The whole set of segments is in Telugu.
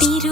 తిరు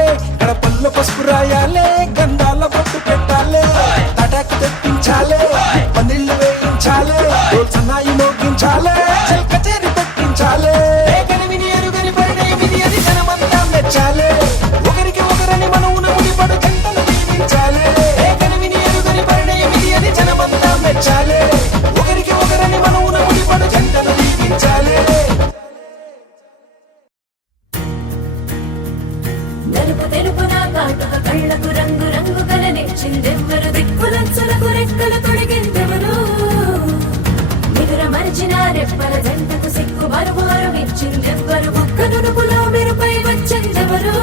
పెట్టాలే, గడపల్లో పసుపు రాయాలే, గంధాల బొట్టు పెట్టాలే, తటాకు తెప్పించాలే, పందిళ్ళు వేయించాలే, సన్నాయి మోగించాలే, కచేరి పెట్టించాలే, కనివిని ఎరుగని పరిణయమిది అది జనమంతా మెచ్చాలే, ఒకరికి ఒకరని మనవున ముడిపడు జంటలు దీవించాలే, కనివిని ఎరుగని పరిణయమిది అది జనమంతా మెచ్చాలే, ఒకరికి ఒకరని మనవున ముడిపడు జంటలు దీవించాలే. నలుపు తెలుపు నా కాటుక కళ్ళకు రంగు రంగు కలనిచ్చిందెవ్వరు, దిక్కులంచులకు రెక్కలు తొడిగిందెవరు, నిదుర మరిచిన రెప్పల జంటకు సిగ్గు మరుమారు ఇచ్చిందెవ్వరు, ఒక్క నునుపులో మెరుపై వచ్చిందెవరు.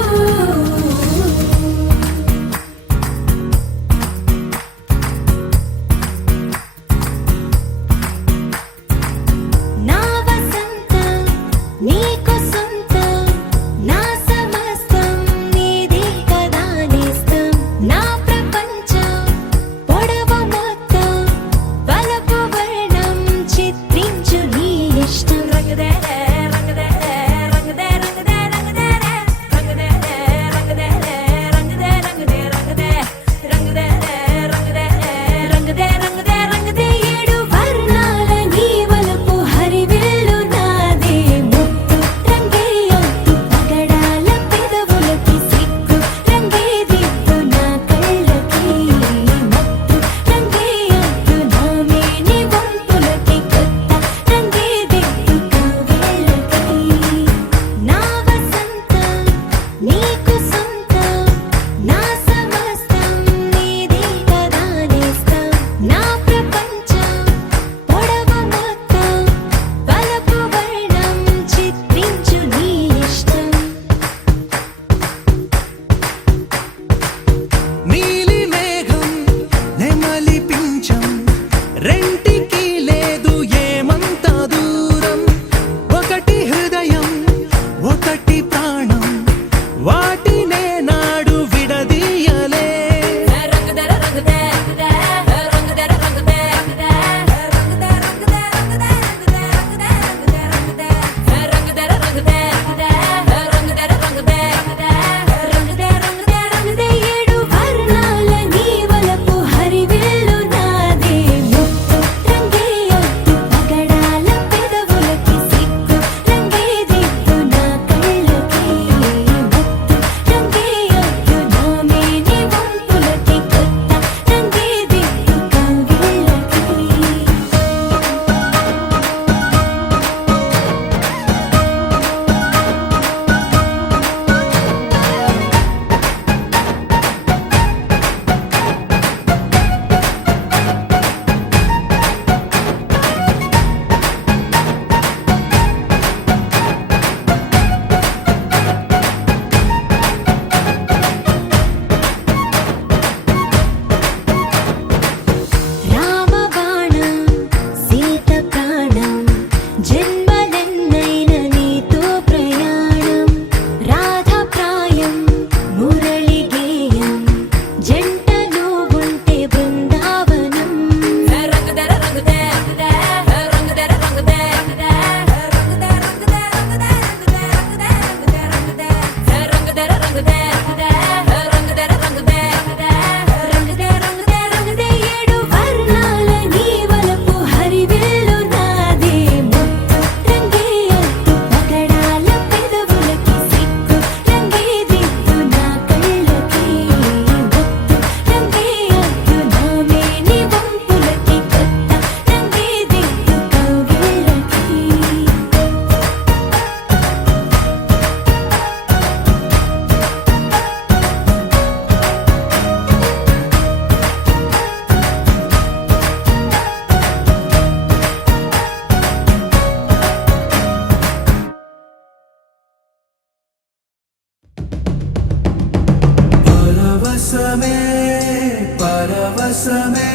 పరవశమే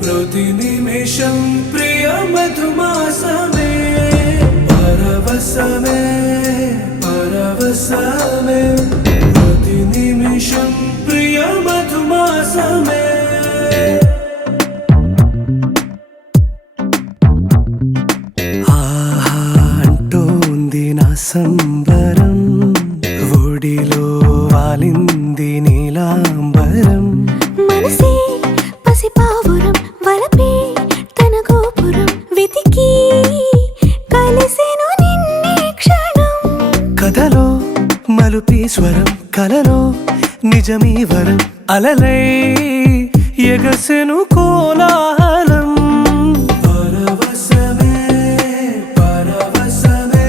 ప్రతి నిమిషం ప్రియ మధుమాసమే పరవశమే పరవశమే ప్రతి నిమిషం ప్రియ మధుమాసమే ఆహా అంటోంది నా సంబరం ఒడి ఒడిలో వాలింది నీలాంబరం. మనసే పసిపావురం వలపే తన గోపురం వెతికి కలిసెను నిన్నే క్షణం. కథలో మలుపీ స్వరం కలలో నిజమీ వరం అలలై ఎగసెను కోలాహలం. పరవశమే పరవశమే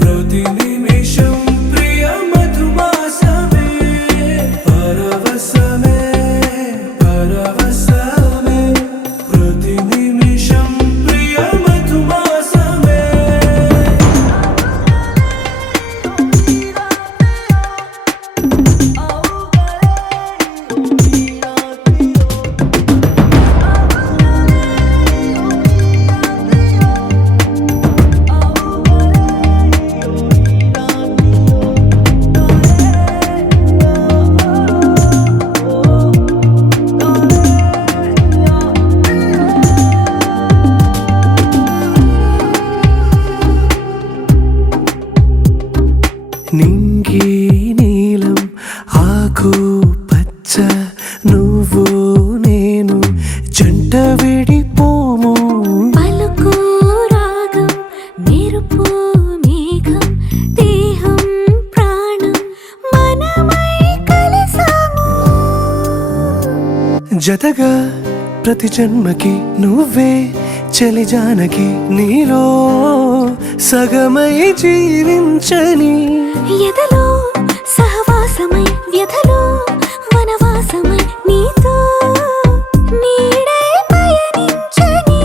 ప్రతి నిమిషం ప్రియ మధుమాసమే. పరవశమే పరవశమే ప్రతి నిమిషం ప్రియ మధుమాసమే. నింగి నీలం ఆకు పచ్చ నువ్వు నేను జంట విడిపోము. పలుకు రాగం మెరుపు మేఘం దేహం ప్రాణం మనమై కలిసాము. జతగా ప్రతి జన్మకి నువ్వే చలి జానకి నీలో సగమై జీవించని. ఎదలో సహవాసమై వ్యధలో వనవాసమై నీతో నీడై పయనించని.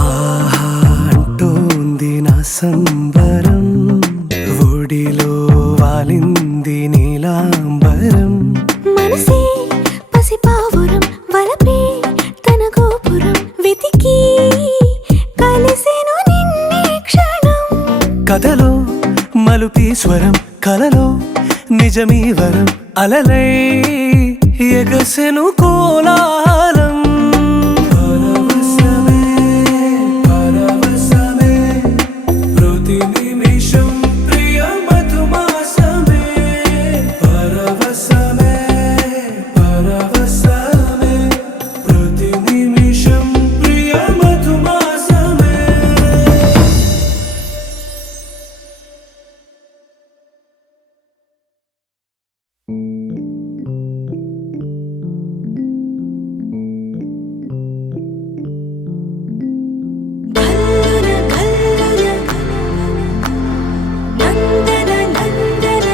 ఆహా అంటోంది నా సంబరం ఒడిలో వాలింది నీలాంబరం. మనసే పసిపావురం వలపే తన గోపురం వెతికి కలిసెను నిన్నే క్షణం. కథలో మలుపీ స్వరం కలలో నిజమీ వరం అలలై ఎగసెను కోలాహలం. పరవశమే పరవశమే ప్రతి నిమిషం ప్రియ మధుమాసమే. పరవశమే పరవశమే ప్రతి నిమిషం ప్రియ మధుమాసమే. కల్లున కల్లున నందన నందన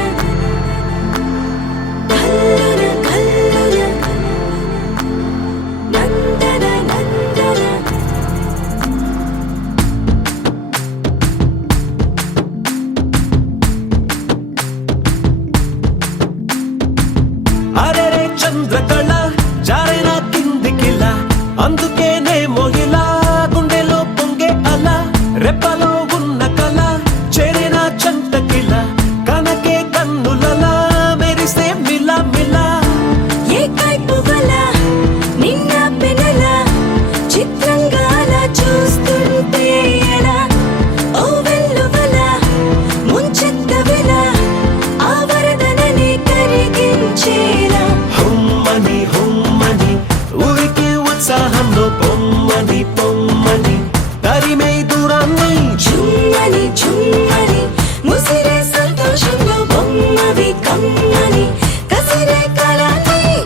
కల్లున కల్లున నందన నందన. అరెరే చంద్రకళ జారైన కిందికిలా అందుకేనేమో ఇలా గుండెలో పొంగే అలా రెప్పలో ఉన్న కళ చేరిన చంటకిలా కనకే కన్నులలా మెరిసే మిలా మిలా. ఏ కైపు వల నిన్న పెనల చిత్రంగా అలా చూస్తుంటే ఎలా. ఓ వెల్లువల ముంచెత్త వెల ఆ వరదనని కరిగించేలా. హుమ్మని హుమ్మని ఊరికి ఉత్సాహంలో పొమ్మని పొమ్మని తరిమే దూరాన్ని. చుమ్మని చుమ్మని ముసిరే సంతోషంలో బొమ్మవి కమ్మని కసిరే కాలాన్ని.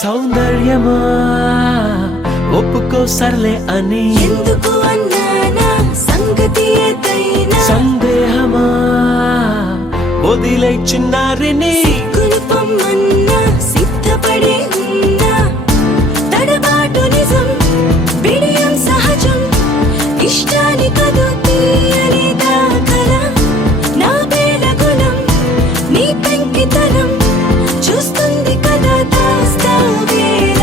సౌందర్యమా ఒప్పుకో సర్లే అని ఎందుకు అన్నానా సంగతి ఏదైనా సందేహమా వదిలై చిన్నారిని. కులుపమ్మన్నా సిద్ధపడే ఉన్నా తడబాటు నిజం బిడియం సహజం ఇష్టాని కదు తీయని దాఖల నా బేల గుణం నీ పెంకితనం చూస్తుంది కదా దాస్తా వేళ.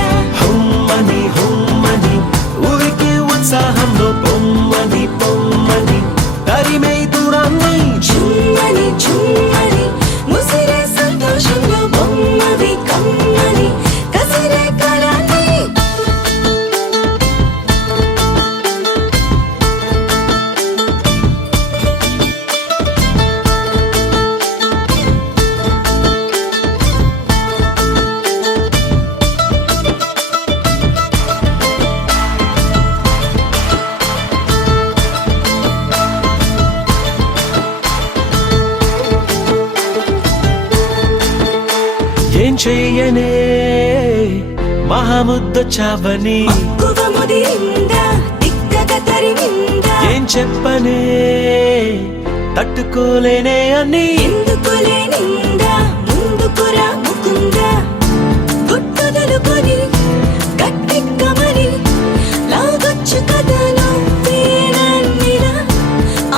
చెయ్యనే మహాముద్దొచ్చావని మక్కువ ముదిరిందా తిక్కగా తరిమిందా ఏం చెప్పనే తట్టుకోలేనే అని ఎందుకులే నిందా ముందుకురా ముకుందా గుట్టుదలుకొని గట్టెక్కమని లాగొచ్చు కదా నువ్వేనన్నిలా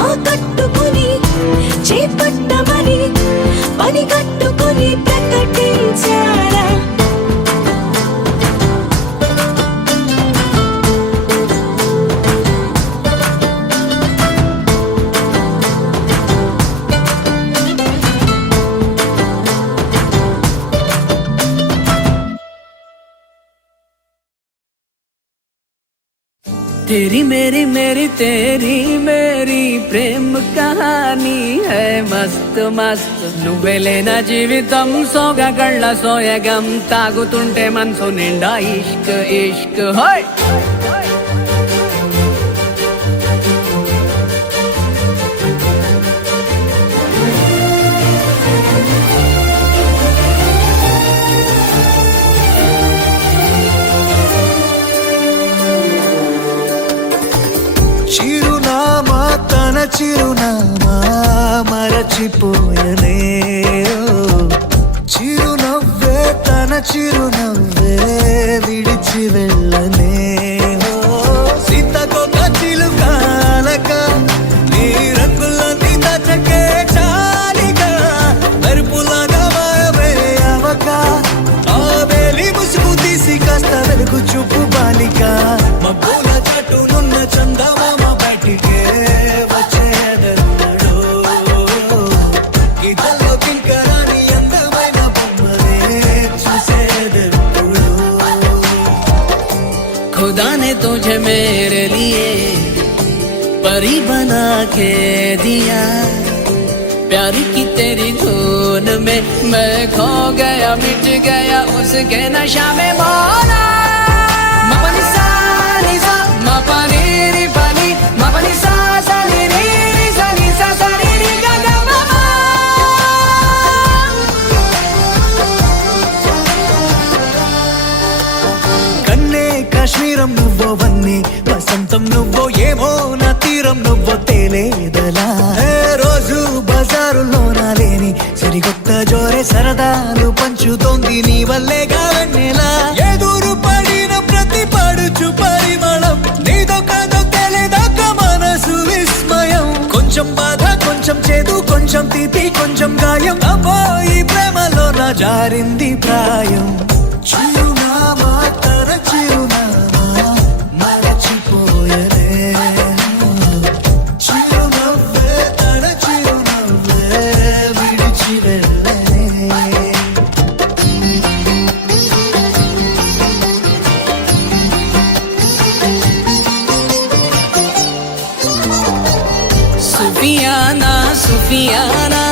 ఆ కట్టుకుని చేపట్టమని పని కట్టుకుని ప్రకటించాలా तेरी मेरी मेरी तेरी मेरी प्रेम कहानी है मस्त मस्त నువ్వెలేనా జీవితం సోగగళ్ళ సోయగం తాగుతుంటే మనసు నిండా ఇష్క్ ఇష్క్ హోయ్ చిరునామా తన చిరునామా మరచిపోయనే చిరునవ్వే తన చిరునవ్వే విడిచి వెళ్ళనే సీతకొక చిలుకాలక నీ రంగులన్నీ దచకే చాలిక మెరుపులాగా మాయమే అవక ఆ వేలి ముసుగు తీసి కాస్త వెలుగు చూపు బాలిక మబ్బుల చటునున్న చందమామ బయటికే వచ్చేదెన్నడో ఇదల్లో కింకరాని అందమైన బొమ్మలే చూసేదెప్పుడు खुदा ने तुझे मेरे लिए परी बना के दिया प्यार की तेरी धुन में मैं खो गया मिट गया उसके नशा में मौला मपनी सा नी सा मपनी री पनी मपनी सा सा नी री री सा नी सा सा नी री गा गा मा मा కన్నే కాశ్మీరం నువ్వో వన్నే వసంతం నువ్వో ఏమో నా తీరం నువ్వో తేలేదలా ఏ రోజు బజారులోన లేని సరికొత్త జోరే సరదాలు పంచుతోంది నీ వల్లేగా వెన్నెలా ఎదురు పడిన ప్రతి పడుచు పరిమళం నీదో కాదో తెలియదాక మనసు విస్మయం కొంచెం బాధ కొంచెం చేదు కొంచెం తీపి కొంచెం గాయం అమ్మో ఈ ప్రేమలో నా జారింది ప్రాయం చిరునామా తన చిరునామా మరచిపోయనే చిరునవ్వే తన చిరునవ్వే విడిచి వెళ్ళనే सुफियाना सुफियाना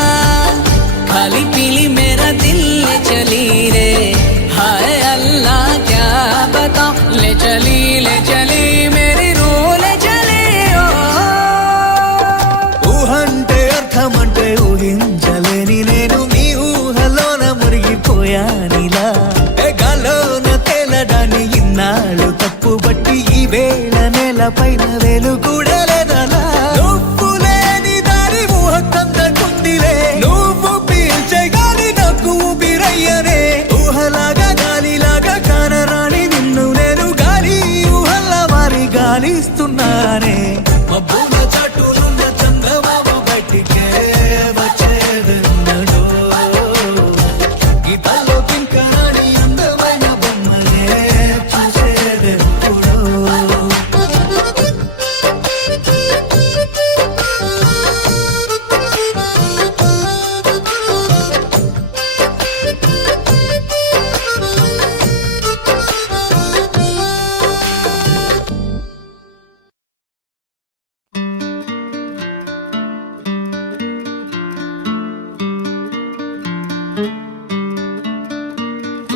खाली पीली मेरा दिल ले चली रे हाय अल्लाह क्या बताऊं ले चली मेरी रूह ले चली ओ ఊహంటే అర్థమంటే ఊహించలేని నేను నీ ఊహలోన మురిగిపోయానిలా గాల్లోన తేలడాన్ని ఇన్నాళ్ళు తప్పుబట్టి ఈ వేళ నేల పైన వేలు కూడా లేదలా నువ్వు లేని దారి ఊహ కందకుందిలే నువ్వు పీల్చే గాలి నాకు ఊపిరయ్యనే ఊహలాగా గాలిలాగా కానరాని నిన్ను నేను గాలి ఊహల్లా మారి గాలిస్తున్నానే మబ్బుల చాటునున్న చందమామ బయటికే వచ్చేదెన్నడో గీతల్లో కింకరాని అందమైన బొమ్మలే చూసేదెప్పుడో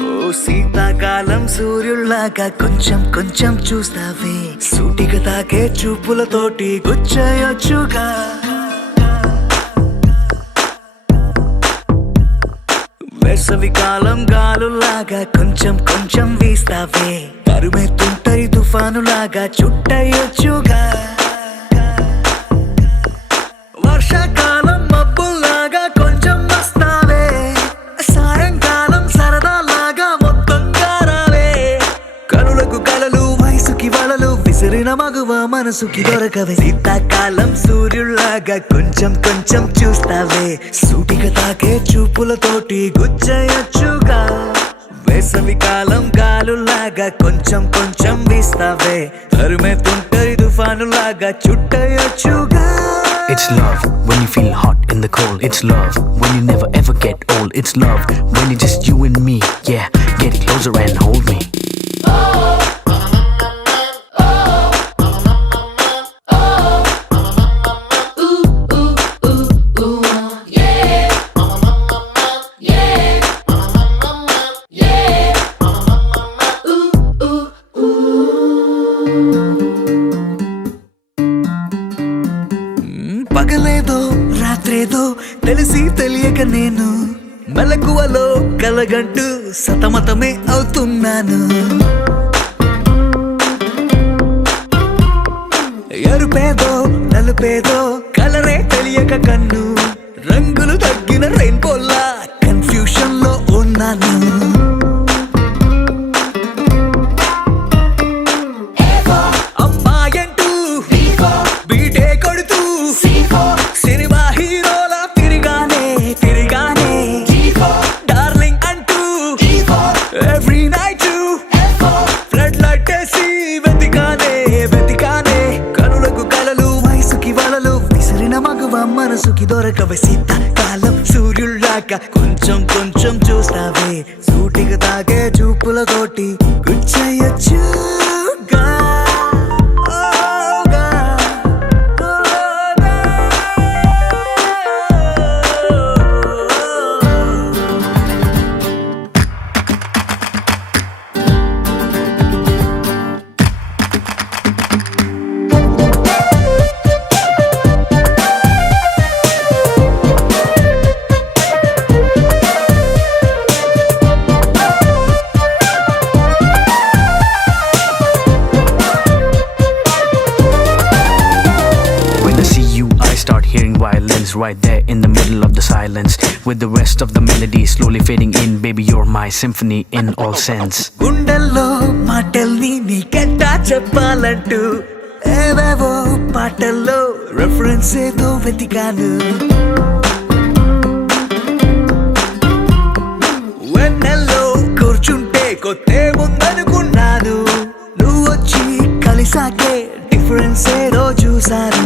ఓ శీతాకాలం సూర్యుల్లాగా కొంచెం కొంచెం చూస్తావే సూటిగా తాకే చూపులతోటి గుచ్చయొచ్చుగా వేసవి కాలం గాలులాగా కొంచెం కొంచెం వీస్తావే తరుమెత్తుంటరి తుఫానులాగా చుట్టయొచ్చుగా వర్షాకాలం మబ్బుల్లాగా కొంచెం వస్తావే సాయంకాలం సరదాలాగా మొత్తంగా రావే కనులకు కలలు వయసుకి వలలు విసిరిన మగువ మనసుకి దొరకవే శీతాకాలం సూర్యుల్లాగా కొంచెం కొంచెం చూస్తావే సూటిగా తాకే చూపులతోటి గుచ్చయొచ్చుగా వేసవి కాలం గాలులాగా కొంచెం కొంచెం వీస్తావే తరుమెత్తుంటరి తుఫానులాగా చుట్టయొచ్చుగా It's love when you feel hot in the cold. It's love when you never ever get old. It's love when it's just you and me. Yeah, get closer and hold me. పగలేదో రాత్రేదో తెలిసి తెలియక నేను మెలకువలో కలగంటూ సతమతమే అవుతున్నాను ఎరుపేదో నలుపేదో కలరే తెలియక కన్ను రంగులు తగ్గిన రెయిన్బోలా కన్ఫ్యూషన్ లో ఉన్నాను అమ్మాయంటూ బీటే కొడుతూ సినిమా హీరోలా తిరిగానే తిరిగానే డార్లింగ్ అంటూ ఎవ్రీ నైట్ ఫ్లడ్ లైట్ వేసి వెతికానే వెతికానే కనులకు కలలు వయసుకి వలలు విసిరిన మగువ మనసుకి దొరకవే శీతాకాలం సూర్యుల్లాగా కొంచెం కొంచెం చూస్తావే సూటిగా తాగే చూపులతోటి గుచ్చయొచ్చుగా When I see you, I start hearing violins right there in the middle of the silence. With the rest of the melody slowly fading in, baby, you're my symphony in all sense. గుండెల్లో మాటల్ని నీకెట్టా చెప్పాలంటూ ఏవేవో పాటల్లో రెఫరెన్స్ ఏదో వెతికాను వెన్నెల్లో కూర్చుంటే కొత్తే ముందనుకున్నాను నువ్వు వచ్చి కలిసాకే డిఫరెన్స్ ఏదో చూశాను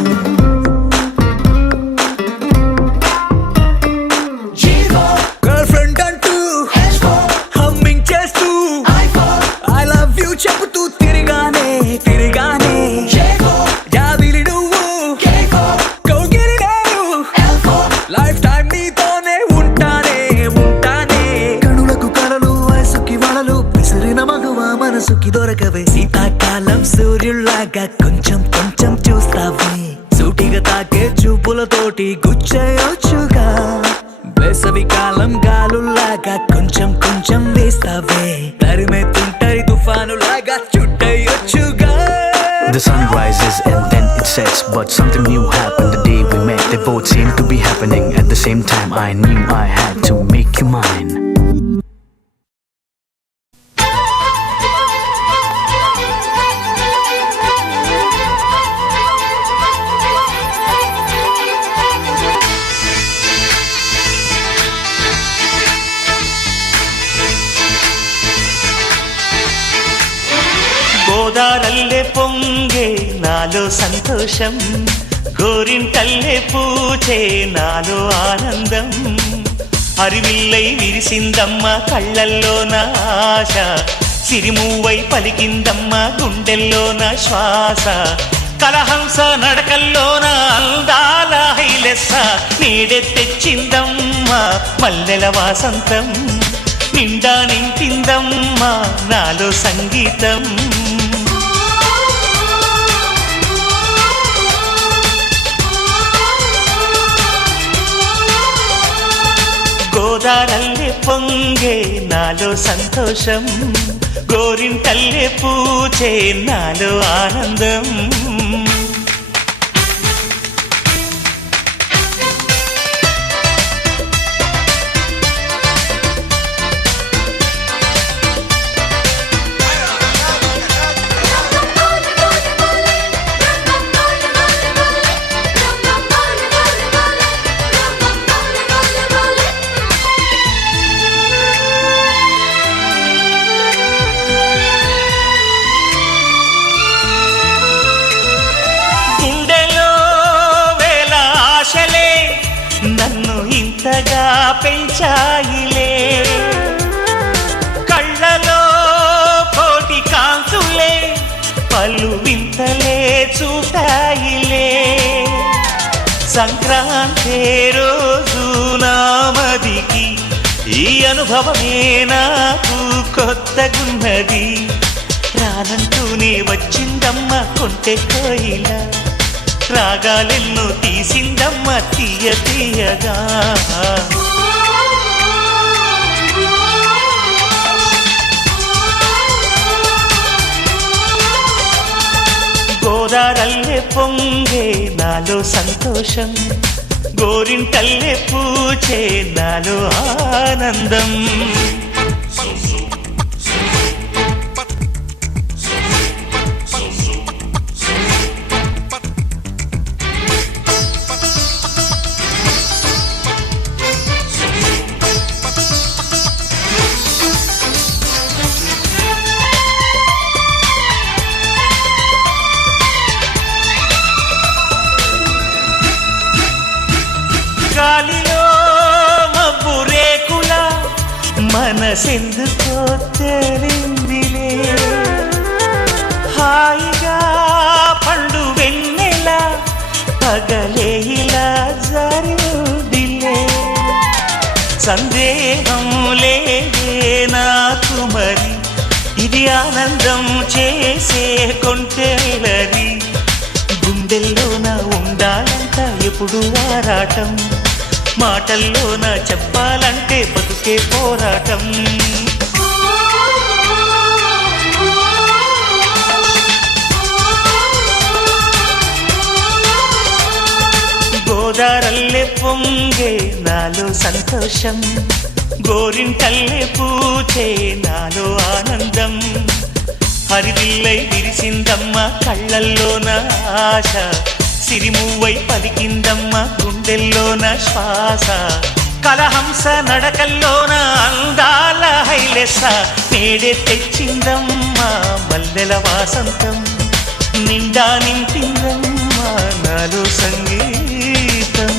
గర్ల్ ఫ్రెండ్ అంటూ హమ్మింగ్ చేస్తూ ఐ లవ్ యూ చెబుతూ తిరిగానే తిరిగానే జాబిలి నువ్వు కౌగిలి నేను లైఫ్ టైం నీతోనే ఉంటానే ఉంటానే కనులకు కలలు వయసుకి వలలు విసిరిన మగువ మనసుకి దొరకవే శీతాకాలం సూర్యుల్లాగా కొంచెం కొంచెం చూస్తావే సూటిగా తాకే చూపులతోటి గుచ్చయొచ్చుగా వేసవి కాలం గాలుల్లాగా కొంచెం కొంచెం వేస్తావే తరిమెత్తుంటరి తుఫానులాగా చుట్టయొచ్చుగా The sun rises and then it sets, but something new happened the day we met. They both seemed to be happening at the same time. I knew I had to make you mine. గోదారల్లే పొంగే నాలో సంతోషం గోరింటల్లే పూచే నాలో ఆనందం హరివిల్లై విరిసిందమ్మ కళ్ళల్లో నా ఆశ సిరిమూవై పలికిందమ్మ గుండెల్లో నా శ్వాస కలహంస నడకల్లోన అందాల హైలెస్స నీడే తెచ్చిందమ్మ మల్లెల వాసంతం నిండా నింపిందమ్మ నాలో సంగీతం గోదారల్లే పొంగే నాలో సంతోషం, గోరింటల్లే పూచే నాలో ఆనందం. గుండెలో వేల ఆశలే నన్ను ఇంతగా పెంచాయిలే, కళ్ళలో కోటి కాంతులే పలు వింతలే చూటాయిలే. సంక్రాంతి రోజు నామదికి ఈ అనుభవమే నాకు కొత్తగున్నది. రానంటూనే వచ్చిందమ్మ కొంటె కోయిల, రాగాలెన్నో తీసిందమ్మ తీయ తీయగా. గోదారల్లే పొంగే నాలో సంతోషం, గోరింటల్లే పూచే నాలో ఆనందం. గాలిలో మబ్బు రేకుల మనసెందుకో తెలిందిలే, హాయిగా పండు వెన్నెల పగలే ఇలా జరిదిలే. సందేహం లేదే నాకు మరి, ఇది ఆనందం చేసే కొంటెలది. గుండెల్లోన ఉండాలంట ఎప్పుడు ఆరాటం, మాటల్లోన చెప్పాలంటే బతుకే పోరాటం. గోదారల్లే పొంగే నాలో సంతోషం, గోరింటల్లే పూచే నాలో ఆనందం. హరివిల్లై విరిసిందమ్మ కళ్ళల్లోన ఆశ, సిరిమువ్వై పలికిందమ్మ గుండెల్లోన శ్వాస. కలహంస నడకల్లోన అందాల హైలెస్స, నేడే తెచ్చిందమ్మ మల్లెల వాసంతం. నిండా నింపిందమ్మ నాలో సంగీతం.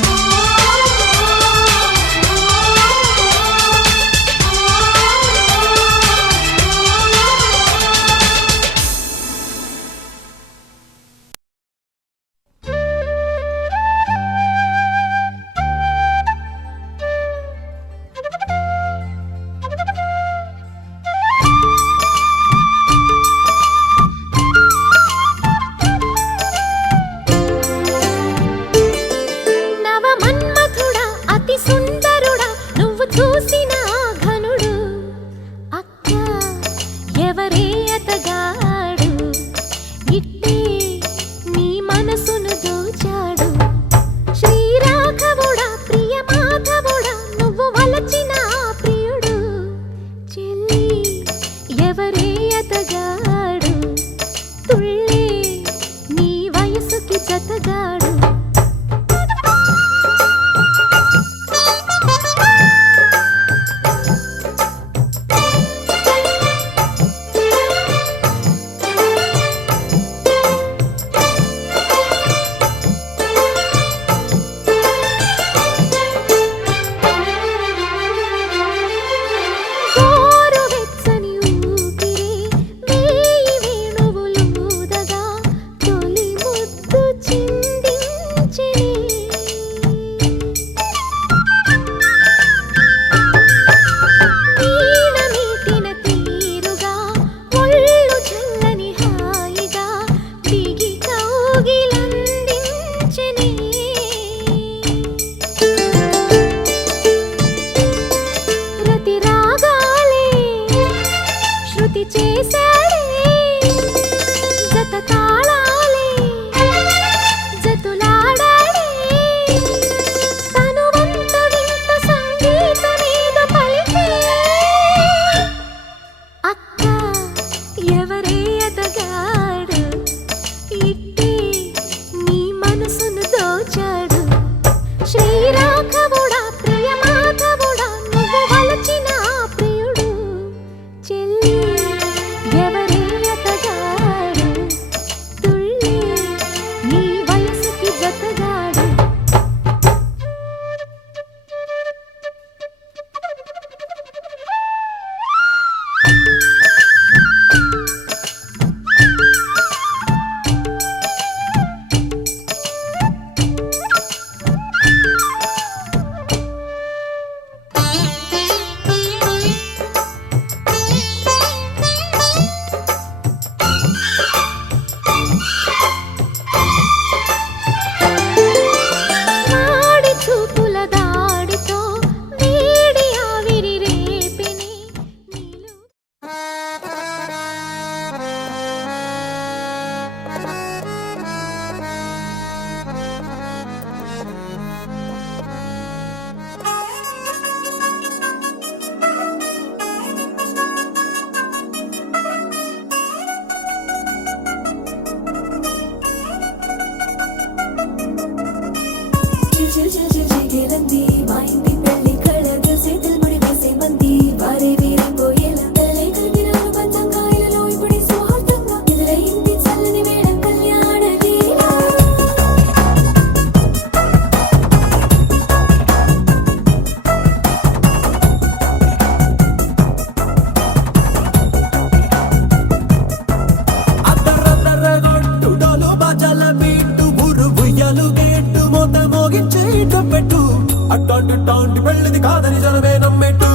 అట్టాంటి పెళ్లిది కాదని జనమే నమ్మెట్టు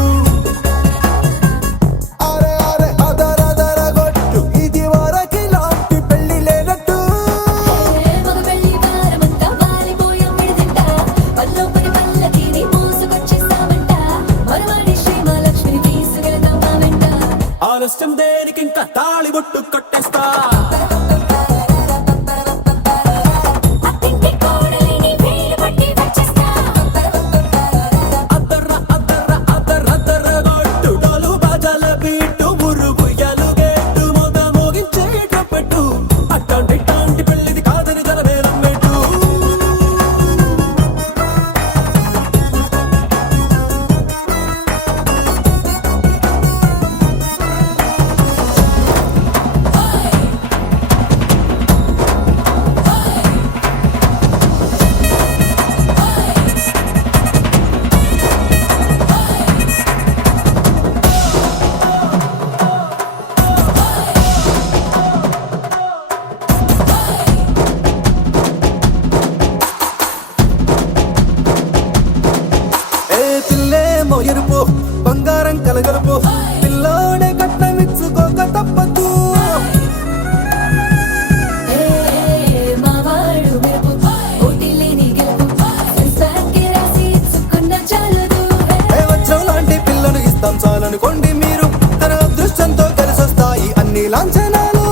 అరే అరే అదర గొట్టు ఇది వరకి లాంటి పెళ్లి లేనట్టు మగ పెళ్లి వారమంతా వాలిపోయాం విడిదింట పల్లోపరి పల్లకిని మోసుకొచ్చేస్తామంట మరవాడి శ్రీమహాలక్ష్మిని తీసుకెళ్తాం మా వెంట ఆలస్యం దేనికి ఇంకా తాళి బొట్టు కట్టేస్తా అత్తింటి కోడలిని వేలు పట్టి వచ్చేస్తా అదర గొట్టు డోలు బాజాల బీటు మురుగుయ్యలు గేటు మొద మోగించేటప్పుడు అట్టాంటి పెళ్లిది కాదని జనమే నమ్మెట్టు పిల్లేమో ఎరుపు బంగారం కలగలుపు పిల్లోడే కట్టమిచ్చుకోక తప్పదు మావాడు మెరుపు ఓటిల్లేని గెలుపు సెన్సార్కి రాసి ఇచ్చుకున్న చాలదు వజ్రం లాంటి పిల్లను ఇస్తాం చాలనుకోండి మీరు తన అదృష్టంతో కలిసొస్తాయి అన్ని లాంఛనాలు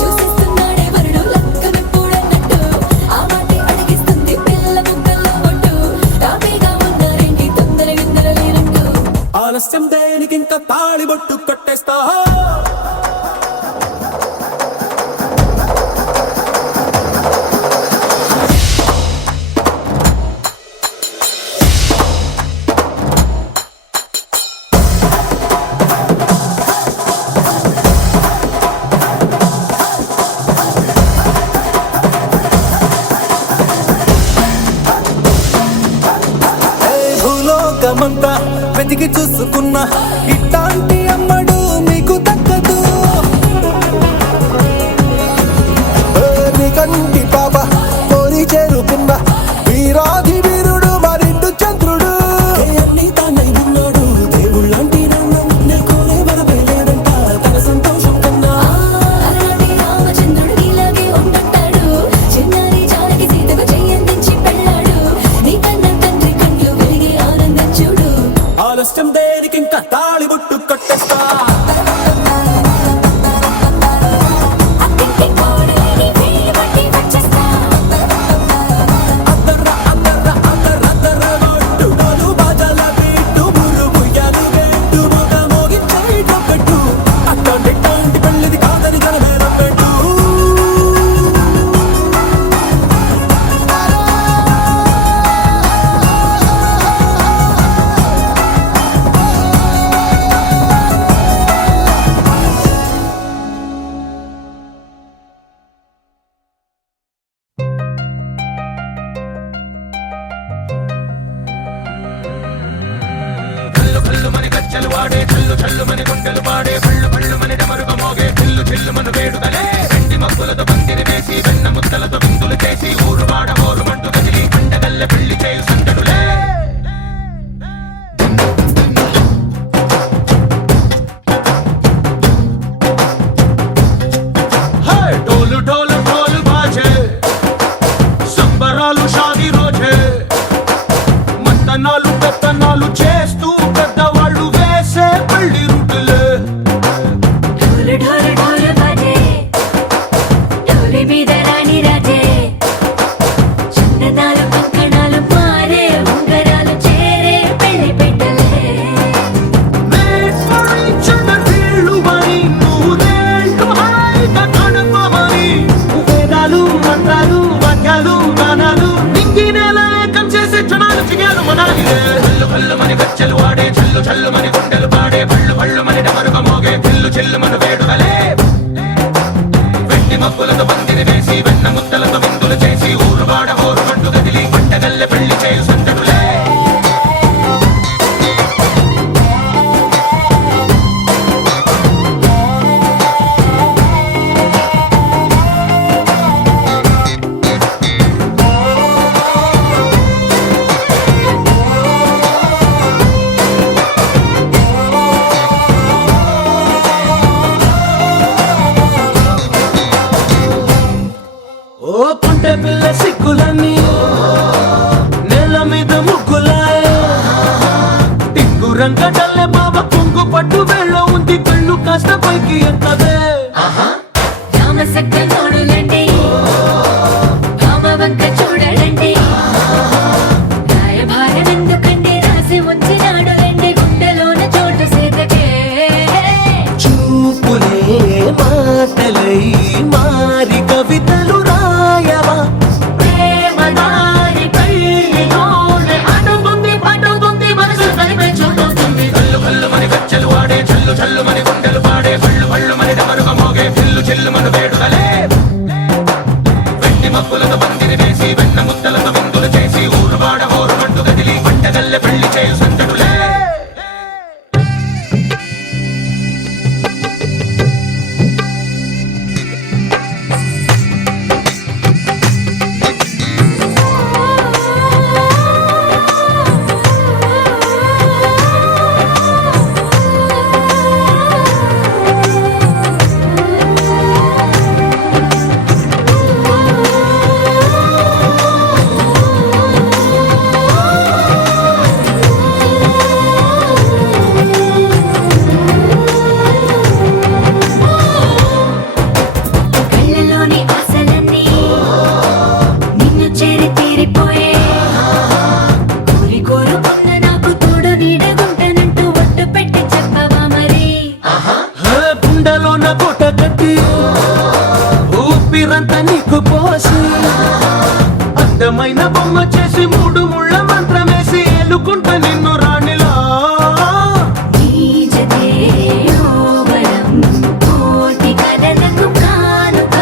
చూసిస్తున్నాడే వరుడు లక్కనెప్పుడన్నట్టు ఆ మాటే అడిగిస్తుంది పిల్ల బుగ్గల్లో ఒట్టు తాపీగా ఉన్నారేంటి తొందర విందర లేనట్టు ఆలస్యం దేనికి ఇంకా తాళి బొట్టు కట్టేస్తా భూలోకమంతా వెతికి చూసుకున్నా ఇట్లాంటి అమ్మడు మీకు దక్కదు నీ కంటి పాప కోరి చేరుకున్న వీరాధి వీరుడు మరిండు చంద్రుడు అన్ని తానై ఉన్నాడు దేవుళ్ళంటి నన్ను నీకోనే బలపేలేదంట తన సంతోషం కన్నా అలాంటి రామచంద్రుడు ఇలాగే ఉంటుంటాడు చిన్నారి జానకి సీతకు చెయ్యందించి పెళ్ళాడు నీ కన్న తండ్రి కండ్లు వెలిగి ఆనందం చూడు ఆలస్యం దేనికి ఇంకా తాళి బొట్టు కట్టేస్తా అత్తింటి కోడలిని వేలు పట్టి వచ్చేస్తా అదర గొట్టు డోలు బాజాల బీటు మురుగుయ్యలు గేటు మొద మోగించేటప్పుడు అట్టాంటి పెళ్లిది కాదని జనమే నమ్మెట్టు ढोल ढोल ढोल बाजे సంబరాలు షాదీ రోజే మంతనాలు పెత్తనాలు చేస్తూ పెద్దవాళ్ళు వేసే పెళ్లి రూటులే ढोल ढोल ढोल बाजे ढोली మీద రాణి రాజే చిన్నదాలు కంకణాలు మారే ఉంగరాలు చేరే పెళ్లి పెట్టలే Made for each other వీళ్ళు మరి నూరేళ్ళు హాయిగా గడపమని వేదాలు మంత్రాలు వాక్యాలు గానాలు నింగినేల ఏకం చేసే క్షణాలు చిగాలు మనాలిలే హల్లు హల్లు మని గజ్జలు వాడే చల్లు చల్లు మని గుండెలు పాడే భళ్ళు భళ్ళు మని డమరుగ మోగే పిల్లు చిల్లు మన వేడుకలే వెండి మబ్బులతో పందిరి వేసి వెన్న ముద్దలతో విందులు చేసి ఊరు వాడ హోరు మంటు గదిలి పంటగల్లె పెళ్లి చేయు సందడులే ఓ పుంటె పిల్ల సిక్కులన్నీ నేల మీద ముగ్గులాయ టింగు రంగటల్లె బాబ కొంగు పట్టు వెళ్ళ ఉంది కళ్ళు కాస్త పైకి ఎక్కదే రామసక్క నోడులండి రామవంక చూడలండి రాయభారం ఎందుకండి రాసి ఉంచినాడు రండి గుండెలోన చోటు సీతకే చూపులే మాటలై మారి కవితలు రాయవా ప్రేమదారి పెళ్లిలోనే అడుగుంది పడుగుంది మనసు కలిపే చోటుంది కళ్ళు కళ్ళు మని గచ్చలు వాడే చల్లు చల్లు మని గుండెలు పాడే కళ్ళు కళ్ళు మని డమరుగ మోగే చిల్లు చిల్లు మన వేడుదలే వెండి మబ్బులతో పందిరి వేసి వెన్న ముద్దలతో విందులు చేసి ఊరు వాడ హోరు మంటు గదిలి పంటగల్లె పెళ్లి చేయు సంతడులే కళ్ళలోని ఆశలన్నీ నిన్ను చేరి తీరిపోయే కోరి కోరుకున్న నాకు తోడు నీడగుంటానంటూ ఒట్టు పెట్టి చెప్పవా మరి గుండెలోన కోట కట్టి ఊపిరంతా నీకు పోసి అందమైన బొమ్మ చేసి మూడు ముళ్ళ మంత్రమేసి ఎలుకుంటా నిన్ను రాణిలా నీజతే ఓవరం కోటి కథలకు కానుక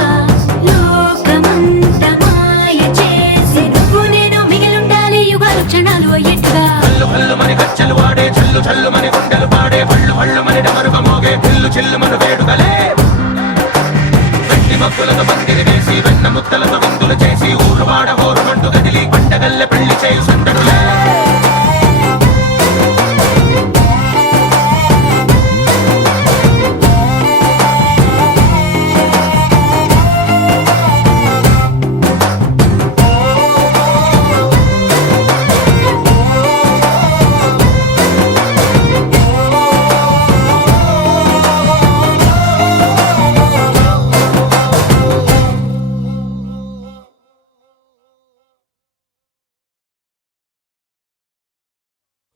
లోకమంత మాయ చేసి నువ్వు నేను మిగిలుండాలి యుగాలు క్షణాలు అయ్యేట్టుగా కళ్ళు కళ్ళు మని గచ్చలు వాడే చల్లు చల్లు మని గుండెలు పాడే పళ్ళు పళ్ళు మని డమరుగ మోగే చిల్లు చిల్లు మన వేడుదలే వెండి మబ్బులతో పందిరి వేసి వెన్న ముద్దలతో విందులు చేసి ఊరు వాడ హోరు మంటు గదిలి పంటగల్లె పెళ్లి చేయు సంతడులే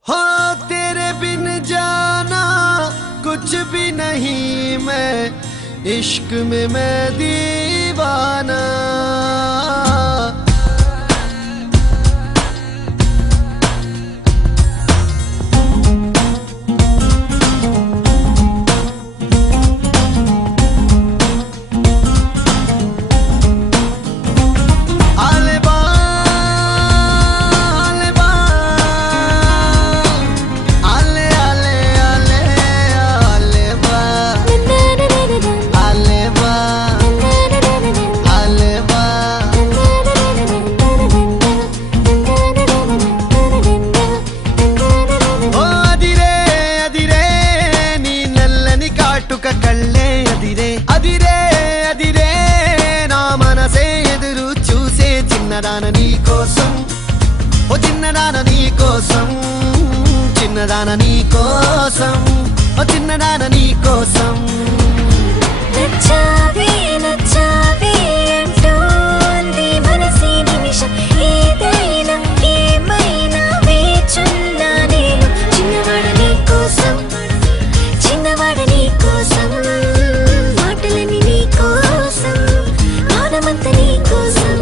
हो तेरे बिन जाना कुछ भी नहीं मैं इश्क में मैं दीवाना आले बा आले बा आले आले आले आले बा आले बा आले बा ఓ అదిరే అదిరే నీ నల్లని కాటుక కళ్ళే అదిరే అదిరే అదిరే నా మనసే ఎదురు చూసే చిన్నదాన నీ కోసం ఓ చిన్నదాన నీ కోసం చిన్నదాన నీ కోసం ఓ చిన్నదాన నీ కోసం నచ్చావే నచ్చావే అంటోంది మనసే నిమిషం ఏదైనా ఏమైనా వేచున్నా నేను చిన్నవాడ నీ కోసం చిన్నవాడ నీ కోసం మాటలని నీ కోసం మౌనమంత నీ కోసం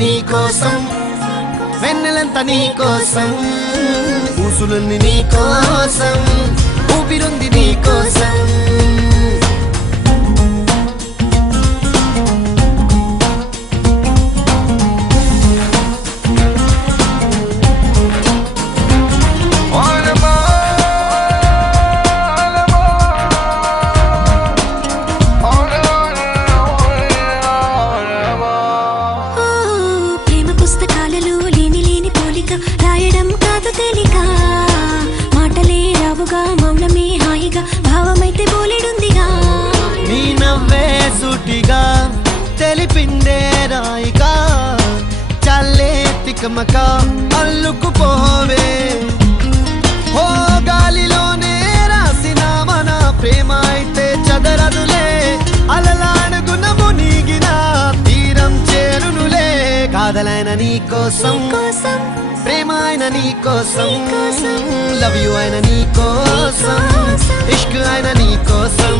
నీ కోసం, వెన్నెలంత నీ కోసం, ఊసులుంది నీ కోసం, ఊపిరుంది నీ కోసం. ప్రేమ పుస్తకాలలో లేని లేని పోలిక రాయడం కాదు తేలిక, మాటలే రావుగా మౌనమే హాయిగా, భావమైతే బోలెడుందిగా. నీ నవ్వే సూటిగా తెలిపిందే రాయిగా, చల్లే తికమక అల్లుకుపోవే. ఓ గాలిలోనే రాసిన మన ప్రేమ అయితే చదరదులే, అలలాడుగున మునిగిన తీరం చేరునులే. కాదలైన నీ కోసం, ప్రేమ అయిన నీ కోసం, లవ్ యు అయిన నీ కోసం, ఇష్క్ అయిన నీ కోసం.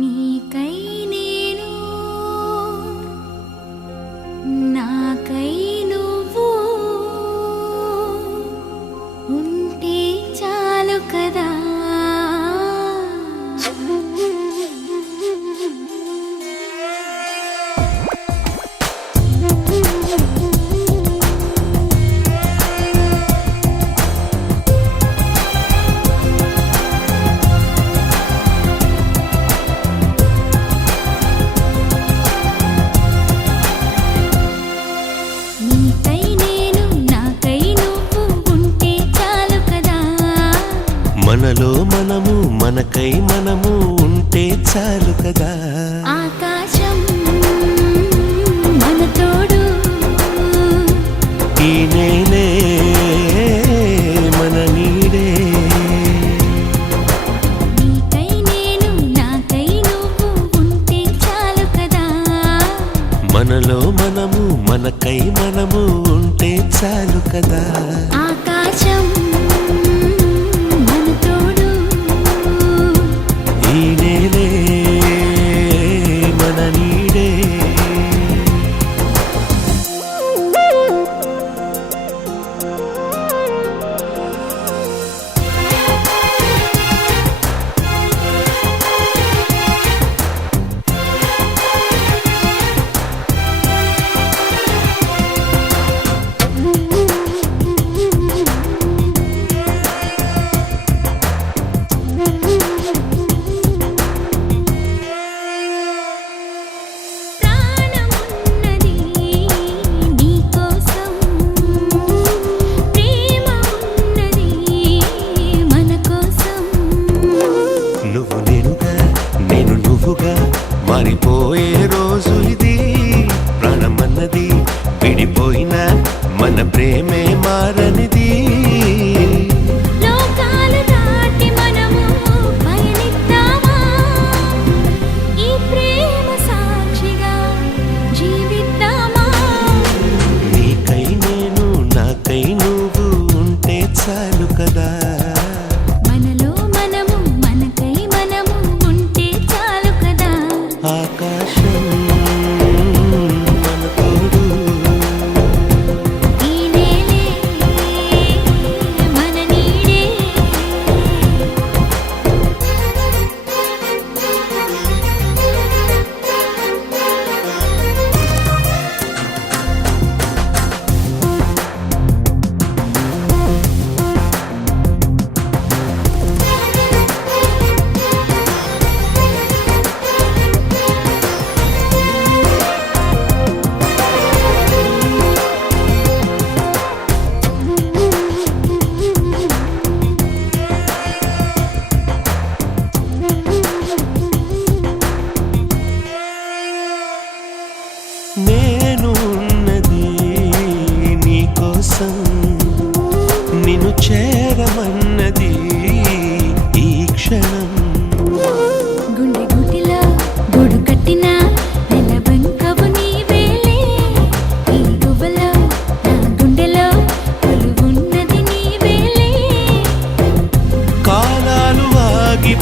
నీకై నేను, నాకై నువ్వు ఉంటే చాలు కదా. నీకై నేను, నాకై నువ్వు ఉంటే చాలు కదా. మనలో మనము మనకై మనము ఉంటే చాలు కదా. ఆకాశం మన తోడు, ఈ నేలే మన నీడే. నీకై నేను, నాకై నువ్వు ఉంటే చాలు కదా. మనలో మనము మనకై మనము ఉంటే చాలు కదా. ఆకాశం మన తోడు, ఈ నేలే మన నీడే. ప్రాణమున్నది నీకోసం, ప్రేమ ఉన్నది మన కోసం. నువ్వు నేనుగా నేను నువ్వుగా మారిపోయే రోజు ఇది. ప్రాణమన్నది విడిపోయిన మన ప్రేమే మారనిది. లోకాలు దాటి మనము పయనిద్దామా, ఈ ప్రేమ సాక్షిగా జీవిద్దామా. నీకై నేను నాకై నువ్వు ఉంటే చాలు కదా. మనలో మనము మనకై మనము ఉంటే చాలు కదా. ఆకాశం మన తోడు, ఈ నేలే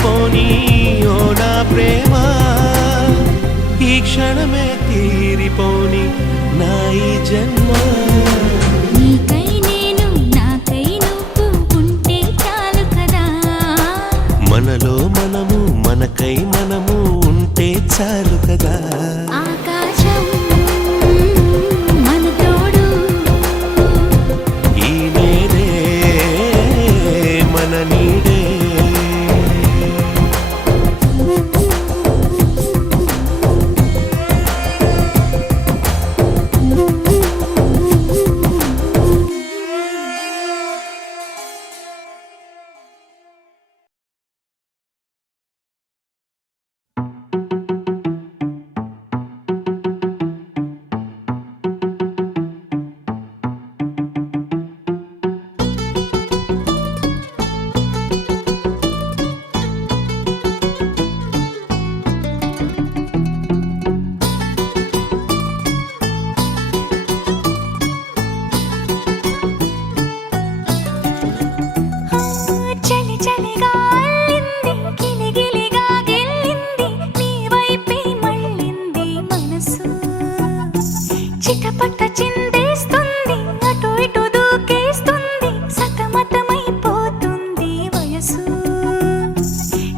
వెళ్ళిపోని ఓ నా ప్రేమ ఈ క్షణమే తీరిపోని నా ఈ జన్మ నీకై నేను నాకై నువ్వు ఉంటే చాలు కదా మనలో మనము మనకై మనము ఉంటే చాలు కదా ఆకాశం మన తోడు ఈ నేడే మన నీడే చలి చలిగా అల్లింది గిలిగిలిగా గెల్లింది నీ వైపే మళ్ళింది మనసు చిటపట చిందేస్తుంది అటు ఇటు దూకేస్తుంది సతమతమైపోతుంది వయసు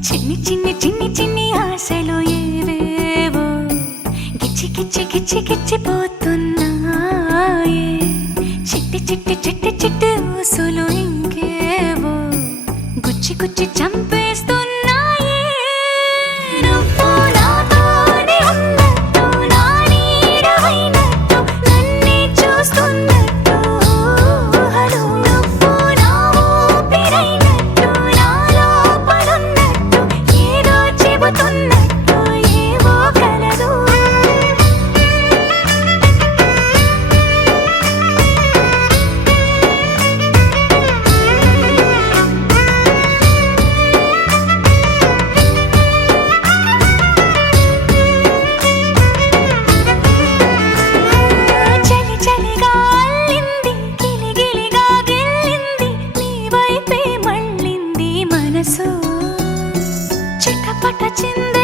చిన్ని చిన్ని చిన్ని చిన్ని ఆశలు ఏవేవో గిచ్చి గిచ్చి గిచ్చి గిచ్చిపోతున్నాయే చిట్టి చిట్టి చిట్టి చిట్టి ఊసులు ఇంకేవో గుచ్చి గుచ్చి చంపేస్తున్నాయే నువ్వు నాతోనే ఉన్నట్టు నా నీడవైనట్టు నన్నే చూస్తున్నట్టు ఊహలు నువ్వు నా ఊపిరైనట్టు నా లోపలున్నట్టు ఏదో చెబుతున్నట్టు ఏవో కలదు చలి చలిగా అల్లింది గిలిగిలిగా గెల్లింది నీ వైపే మళ్ళింది మనసు చిటపట చిందే